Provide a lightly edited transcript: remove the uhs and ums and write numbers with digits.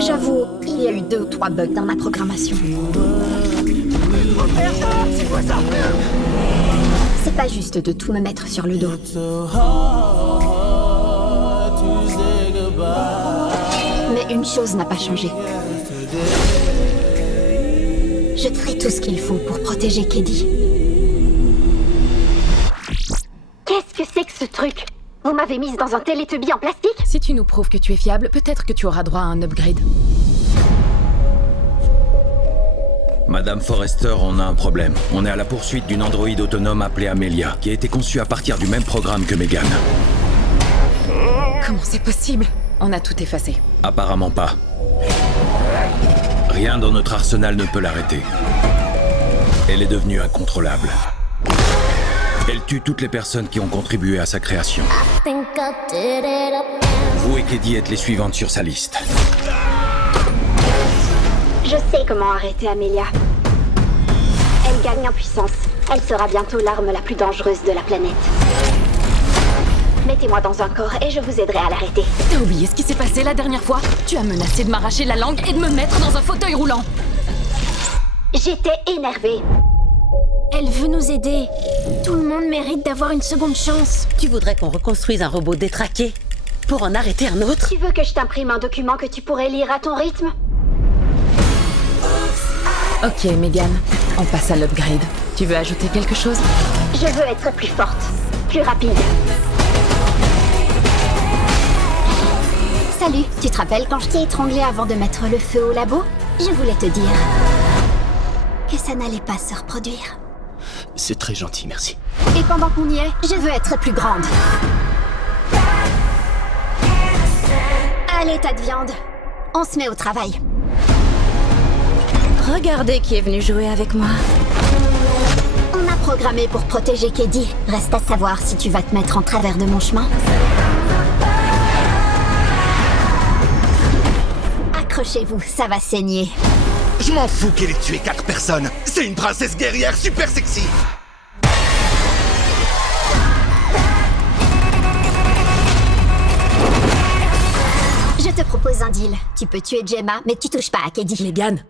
J'avoue, il y a eu 2 ou 3 bugs dans ma programmation. C'est quoi ça? C'est pas juste de tout me mettre sur le dos. Mais une chose n'a pas changé. Je ferai tout ce qu'il faut pour protéger Keddy. Qu'est-ce que c'est que ce truc? Vous m'avez mise dans un Teletubby en plastique? Si tu nous prouves que tu es fiable, peut-être que tu auras droit à un upgrade. Madame Forrester, on a un problème. On est à la poursuite d'une androïde autonome appelée Amelia, qui a été conçue à partir du même programme que Megan. Comment c'est possible? On a tout effacé. Apparemment pas. Rien dans notre arsenal ne peut l'arrêter. Elle est devenue incontrôlable. Elle tue toutes les personnes qui ont contribué à sa création. Vous et Keddy êtes les suivantes sur sa liste. Je sais comment arrêter Amelia. Elle gagne en puissance. Elle sera bientôt l'arme la plus dangereuse de la planète. Mettez-moi dans un corps et je vous aiderai à l'arrêter. T'as oublié ce qui s'est passé la dernière fois? Tu as menacé de m'arracher la langue et de me mettre dans un fauteuil roulant. J'étais énervée. Elle veut nous aider. Tout le monde mérite d'avoir une seconde chance. Tu voudrais qu'on reconstruise un robot détraqué pour en arrêter un autre? Tu veux que je t'imprime un document que tu pourrais lire à ton rythme? Ok, Megan, on passe à l'upgrade. Tu veux ajouter quelque chose? Je veux être plus forte, plus rapide. Salut, tu te rappelles quand je t'ai étranglé avant de mettre le feu au labo? Je voulais te dire que ça n'allait pas se reproduire. C'est très gentil, merci. Et pendant qu'on y est, je veux être plus grande. Allez, tas de viande. On se met au travail. Regardez qui est venu jouer avec moi. On a programmé pour protéger Keddy. Reste à savoir si tu vas te mettre en travers de mon chemin. Accrochez-vous, ça va saigner. Je m'en fous qu'elle ait tué 4 personnes. C'est une princesse guerrière super sexy. Je te propose un deal. Tu peux tuer Gemma, mais tu touches pas à Keddy. Megan,